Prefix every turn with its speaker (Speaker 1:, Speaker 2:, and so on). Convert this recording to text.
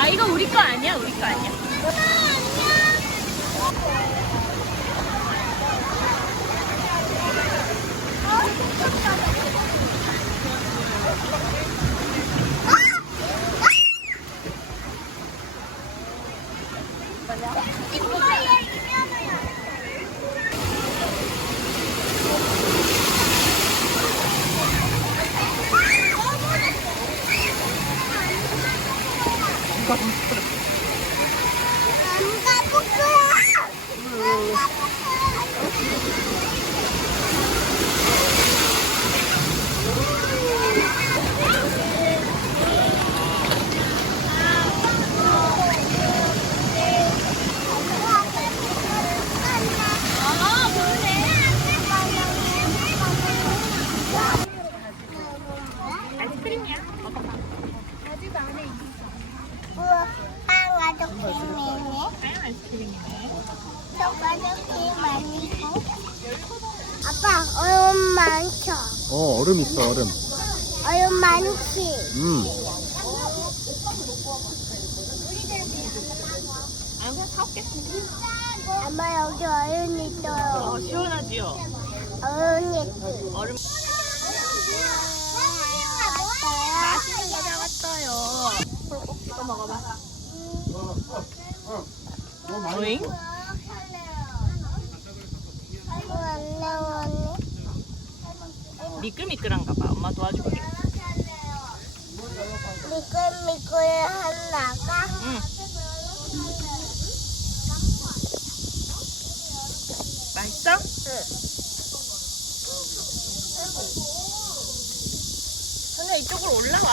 Speaker 1: 아 이거 우리 거 아니야? 우리 거 아니야? 아이스크림이야.
Speaker 2: 빵 아저씨네.
Speaker 1: 아이스크림이네.
Speaker 2: 저가족이 많이 있고. 아빠, 얼음 많죠?
Speaker 3: 어 얼음 있어 얼음
Speaker 2: 얼음 많지?
Speaker 1: 음아 그냥 사올게.
Speaker 2: 엄마 여기 얼음 있어요.
Speaker 1: 어 시원하지요?
Speaker 2: 얼음 있어.
Speaker 1: 얼음 맛있는 거 잡았어요. 꼭 찍어 먹어봐. 오잉? 미끌미끌한가 봐. 엄마 도와줄게.
Speaker 2: 미끌미끌 하나가
Speaker 1: 응. 맛있어? 선우야 이쪽으로 올라와.